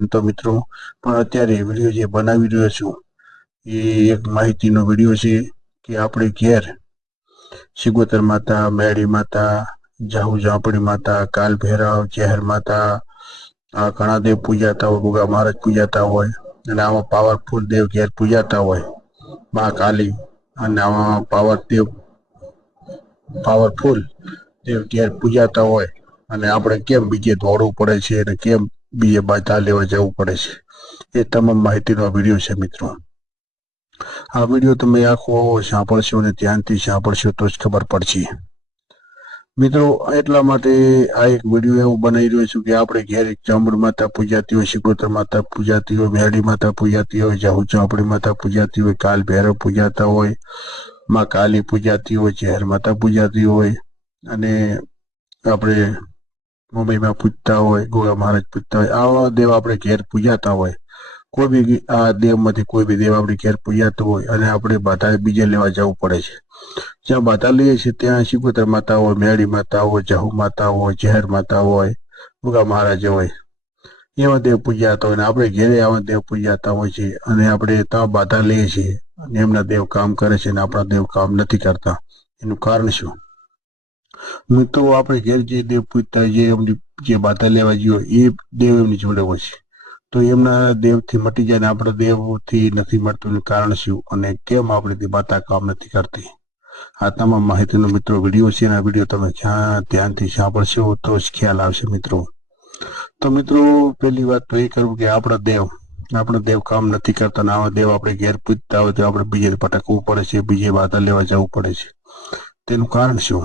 તો મિત્રો પણ અત્યારે વિડીયો જે બનાવી રહ્યો છું એ એક માહિતીનો વિડીયો છે કે આપણે ઘેર સિગોતર માતા, મેળી માતા, જાહુ ઝાપડી માતા, કાલ ભૈરવ, ચહેર માતા, આ ઘણા દેવ પૂજાતા હોય, ગોગા મહારાજ પૂજાતા હોય અને આમાં પાવરફુલ દેવ ઘેર પૂજાતા હોય મા કાલી અને આમાં પાવરફુલ દેવ ઘેર પૂજાતા હોય અને આપણે કેમ બીજે દોડવું પડે છે અને કેમ બીજે બાધા લેવા જવું પડે છે એ તમામ માહિતીનો વિડીયો છે મિત્રો। આ વિડીયો તમે આખો સાંભળશો અને ધ્યાનથી સાંભળશો તો જ ખબર પડશે મિત્રો। એટલા માટે આ એક વિડીયો એવું બનાવી રહ્યો છું કે આપણે ઘેર એક ચામુંડ માતા પૂજાતી હોય, સિગોતર માતા પૂજાતી હોય, મેળી માતા પૂજાતી હોય, જાહુ ઝાપડી માતા પૂજાતી હોય, કાલ ભૈરવ પૂજાતા હોય, માં કાલી પૂજાતી હોય, ચહેર માતા પૂજાતી હોય અને આપણે મુંબઈમાં પૂજતા હોય, ગોગા મહારાજ પૂજતા હોય, આવા દેવ આપણે ઘેર પૂજાતા હોય। કોઈ બી આ દેવમાંથી કોઈ બી દેવ આપણે ઘેર પૂજાતો હોય અને આપણે બાધા બીજે લેવા જવું પડે છે। જ્યાં બાધા લઈએ છીએ ત્યાં સિગોતર માતા હોય, મેળી માતા હોય, જાહુ માતા હોય, ચહેર માતા હોય, ગોગા મહારાજ હોય, એવા દેવ પૂજાતા હોય અને આપણે ઘેરે આવા દેવ પૂજાતા હોય છે અને આપણે ત્યાં બાધા લઈએ છીએ અને એમના દેવ કામ કરે છે અને આપણા દેવ કામ નથી કરતા। એનું કારણ શું મિત્રો? આપણે ઘેર જે દેવ પૂજતા હોય, જે એમની જે બાધા લેવા જોઈએ એ દેવ એમની જોડે હોય છે તો એમના દેવથી મટી જાય ને આપણા દેવથી નથી મળતું એનું કારણ શું અને કેમ આપણી બાધા કામ નથી કરતી? આ તમામ માહિતીનો મિત્રો વિડીયો છે અને આ વિડીયો તમે ધ્યાનથી સાંભળશો તો જ ખ્યાલ આવશે મિત્રો। તો મિત્રો પહેલી વાત તો એ કરવું કે આપણા દેવ કામ નથી કરતા ને આવા દેવ આપણે ઘેર પૂજતા હોય તો આપણે બીજે ભટકવું પડે છે, બીજે બાધા લેવા જવું પડે છે। તેનું કારણ શું?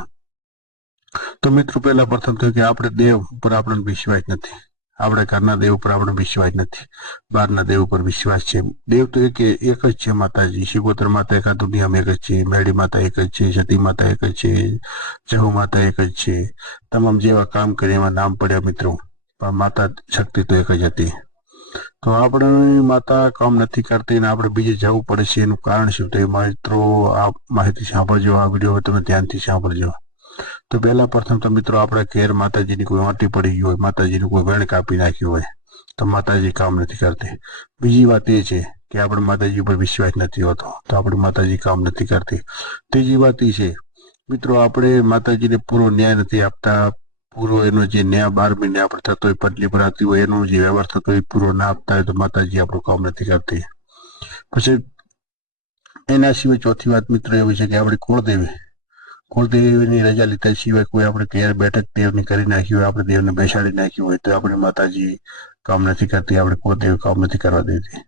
તો મિત્રો પહેલા પ્રથમ તો કે આપણે દેવ ઉપર આપણને વિશ્વાસ નથી, આપણે ઘરના દેવ ઉપર આપણને વિશ્વાસ નથી, બહારના દેવ ઉપર વિશ્વાસ છે। દેવ તો એક જ છે માતાજી, સિગોતર માતા એક દુનિયામાં એક જ છે, મેળી માતા એક જ છે, સતી માતા એક જ છે, જહુ માતા એક જ છે। તમામ જેવા કામ કરે એમાં નામ પડ્યા મિત્રો, પણ માતા શક્તિ તો એક જ હતી। તો આપણે માતા કામ નથી કરતી ને આપણે બીજે જવું પડે છે એનું કારણ શું? તો એ મિત્રો આ માહિતી સાંભળજો, આ વિડીયો તમે ધ્યાનથી સાંભળજો। તો પહેલા પ્રથમ તો મિત્રો આપણે ઘેર માતાજીની કોઈ વાંટી પડી ગઈ હોય, માતાજીનું કોઈ વેણ કાપી નાખ્યું હોય તો માતાજી કામ નથી કરતી। બીજી વાત એ છે કે આપણે માતાજી ઉપર વિશ્વાસ નથી હોતો તો આપણી માતાજી કામ નથી કરતી। ત્રીજી વાત એ છે મિત્રો આપણે માતાજીને પૂરો ન્યાય નથી આપતા, પૂરો એનો જે ન્યાય 12 મહિને આપણે થતો હોય, પટલી ભરાતી હોય, એનો જે વ્યવહાર થતો હોય પૂરો ના આપતા હોય તો માતાજી આપણું કામ નથી કરતી। પછી એના સિવાય ચોથી વાત મિત્રો એવી છે કે આપણી કુળદેવીની રજા લીધા સિવાય કોઈ આપણે ઘેર બેઠક દેવની કરી નાખી હોય, આપણે દેવને બેસાડી નાખ્યું હોય તો આપણે માતાજી કામ નથી કરતી, આપણે કુળદેવી કામ નથી કરવા દેતી।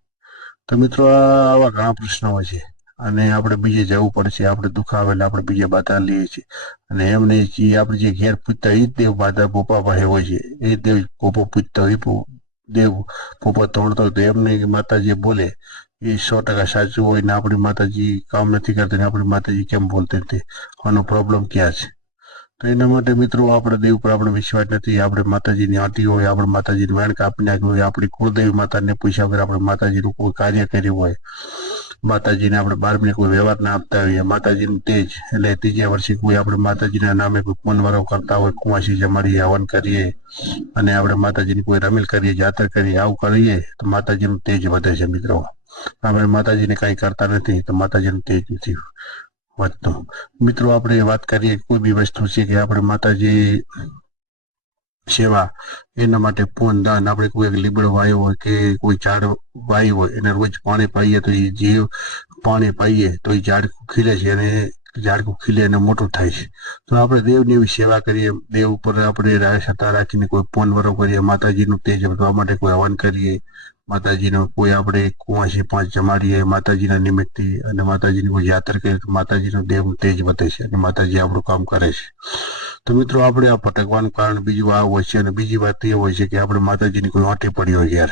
તો મિત્રો આવા ઘણા પ્રશ્નો હોય છે અને આપણે બીજે જવું પડશે, આપણે દુઃખ આવે એટલે આપણે બીજે બાધા લઈએ છીએ અને એમને આપણે જે ઘેર પૂજતા એ જ દેવ બાધા પોપા પાસે હોય છે, એ દેવ પોપો પૂજતા હોય, દેવ પોપા તોડતા હોય તો એમને માતાજી બોલે એ 100% સાચું હોય ને આપણી માતાજી કામ નથી કરતી ને આપણી માતાજી કેમ બોલતી નથી? આનો પ્રોબ્લેમ ક્યાં છે? તો એના માટે મિત્રો આપણે દેવ પર આપણે વિશ્વાસ નથી, આપણે માતાજીની આંટી હોય, આપણે માતાજીની વેણ કાપી નાખી હોય, આપણી કુળદેવી માતાને પૂછ્યા વગર આપણે માતાજીનું કોઈ કાર્ય કર્યું હોય, માતાજીને આપણે 12 મહિને કોઈ વ્યવહાર ના આપતા હોઈએ, માતાજીનું તેજ એટલે ત્રીજા વર્ષે કોઈ આપણે માતાજીના નામે કોઈ પુનવરો કરતા હોય, કુંવાસી જમાડીએ, હવન કરીએ અને આપણે માતાજીની કોઈ રમીલ કરીએ, જાતર કરીએ, આવું કરીએ તો માતાજીનું તેજ વધે છે મિત્રો। આપણે માતાજીને કંઈ કરતા નથી તો માતાજીનું તેજ નથી વધતું। મિત્રો આપણે વાત કરીએ કોઈ બી વસ્તુ છે કે આપણે માતાજી સેવા એના માટે પૂન દાન, આપણે કોઈ લીમડો વાયો હોય કે કોઈ ઝાડ વાયું હોય એને રોજ પાણી પાઈએ તો એ જીવ પાણી પાઈએ તો એ ઝાડકું ખીલે છે અને ઝાડકું ખીલે અને મોટું થાય છે। તો આપણે દેવની એવી સેવા કરીએ, દેવ ઉપર આપણે આસ્થા રાખીને કોઈ પુનવરો કરીએ, માતાજીનું તેજ વધવા માટે કોઈ હવન કરીએ, માતાજીનો કોઈ આપણે કુંવાસી 5 જમાડીએ માતાજીના નિમિત્તથી અને માતાજીની કોઈ યાત્રા કરીએ તો માતાજીનું દેવનું તેજ વધે છે અને માતાજી આપણું કામ કરે છે। તો મિત્રો આપણે આ ભટકવાનું કારણ બીજું આ હોય છે અને બીજી વાત એ હોય છે કે આપણે માતાજીની કોઈ વાંટી પડી હોય ઘેર,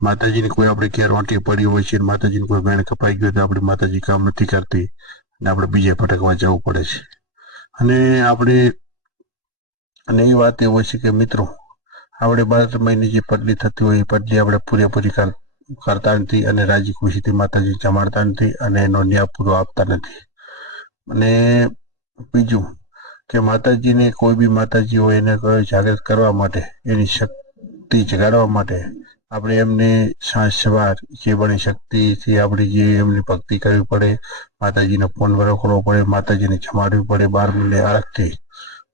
માતાજીની કોઈ આપણે ઘેર વાંટી પડી હોય છે, માતાજીની કોઈ વેણ કપાઈ ગયો તો આપણી માતાજી કામ નથી કરતી અને આપણે બીજે ભટકવા જવું પડે છે। અને એ વાત એ હોય છે કે મિત્રો આપણે 12 મહિને જે પટલી થતી હોય એ પટલી આપણે પૂરેપૂરી કરતા નથી અને રાજી ખુશીથી માતાજી જમાડતા નથી અને એનો ન્યાય પૂરો આપતા નથી। અને બીજું કે માતાજીને કોઈ બી માતાજી હોય એને જાગૃત કરવા માટે, એની શક્તિ જગાડવા માટે આપણે એમને સાંજ સવાર જે બની શક્તિથી આપણે જે એમની ભક્તિ કરવી પડે, માતાજીનો ફોન કરવો પડે, માતાજીને જમાડવી પડે 12 મહિને આરતથી.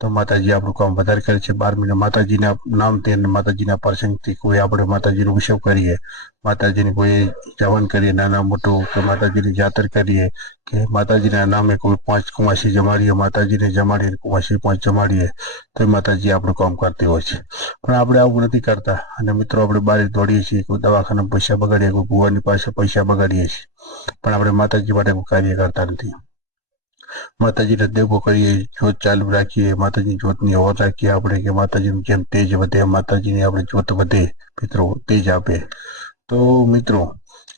તો માતાજી આપણું કામ વધારે કરે છે. 12 મહિને માતાજીના નામથી અને માતાજીના પ્રસંગથી કોઈ આપણે માતાજીનો ઉત્સવ કરીએ, માતાજીની કોઈ જવન કરીએ, નાના મોટું કે માતાજીની જાતર કરીએ, કે માતાજીના નામે કોઈ 5 કુમાસી જમાડીએ, માતાજીને જમાડીએ, કુમાસી 5 જમાડીએ, તો માતાજી આપણું કામ કરતી હોય છે. પણ આપણે આવું નથી કરતા અને મિત્રો આપણે બહાર દોડીએ છીએ, કોઈ દવાખાના પૈસા બગાડીએ, કોઈ ભુવાની પાસે પૈસા બગાડીએ છીએ, પણ આપણે માતાજી માટે કોઈ કાર્ય કરતા નથી. માતાજીને દેવો કરીએ, જોત ચાલુ રાખીએ, માતાજીની જોતની ઓર રાખીએ આપણે, કે માતાજીનું જેમ તેજ વધે માતાજીની આપણે જોત વધે મિત્રો, તેજ આપે. તો મિત્રો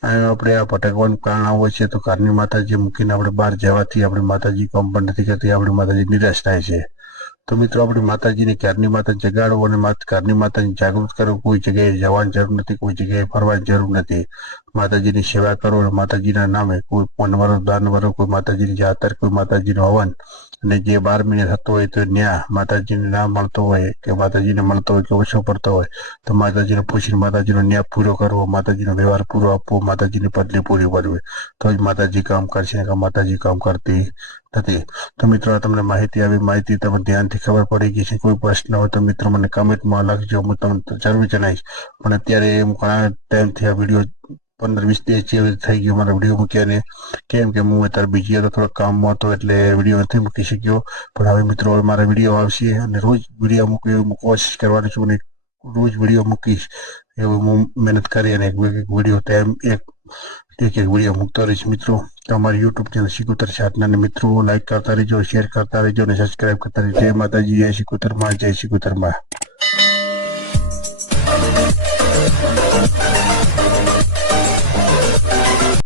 આપણે આ ભટકવાનું કારણ આવું છે, તો ઘરની માતાજી મૂકીને આપણે બહાર જવાથી આપણે માતાજી કામ પણ નથી કરતી, આપણી માતાજી નિરાશ થાય છે. તો મિત્રો આપણે માતાજીને ઘરની માતા જગાડો અને ઘરની માતાને જાગૃત કરો. કોઈ જગ્યાએ જવાની જરૂર નથી, કોઈ જગ્યાએ ફરવાની જરૂર નથી. માતાજીની સેવા કરો અને માતાજીના નામે કોઈ પનવરો દાનવરો, કોઈ માતાજીની જાતર, કોઈ માતાજીનો હવન, અને જે 12 મહિને થતો હોય તો ન્યા માતાજીને ના મળતો હોય કે માતાજીને મળતો હોય કે ઓછો પડતો હોય તો માતાજીને પૂછીને માતાજીનો ન્યાય પૂરો કરવો, માતાજીનો વ્યવહાર પૂરો આપવો, માતાજીની પદલી પૂરી કરવી, તો જ માતાજી કામ કરશે, કે માતાજી કામ કરતી નથી. તો મિત્રો તમને માહિતી તમને ધ્યાનથી ખબર પડી ગઈ છે. કોઈ પ્રશ્ન હોય તો મિત્રો મને કમેન્ટમાં લખજો, હું તમને જરૂર જણાવીશ. પણ અત્યારે હું ઘણા ટાઈમથી આ વિડીયો 15-20 દિવસ જેવી થઈ ગયો મારા વિડીયો મૂક્યાને, કેમ કે હું અત્યારે બીજી હતો, થોડો કામમાં હતો એટલે વિડીયો નથી મૂકી શક્યો. પણ હવે મિત્રો મારા વિડીયો આવશે અને રોજ વિડીયો મૂકવી કોશિશ કરવાની છું અને રોજ વિડીયો મૂકીશ એવું હું મહેનત કરી અને એક વિડીયો ટાઈમ એક વિડીયો મૂકતો રહીશ. મિત્રો તમારી યુટ્યુબ ચેનલ સિકોતર સાધનાને મિત્રો લાઈક કરતા રહેજો, શેર કરતા રહેજો અને સબસ્ક્રાઈબ કરતા રહેજો. જય માતાજી, જય સિકોતરમાં, જય સિકોતરમાં.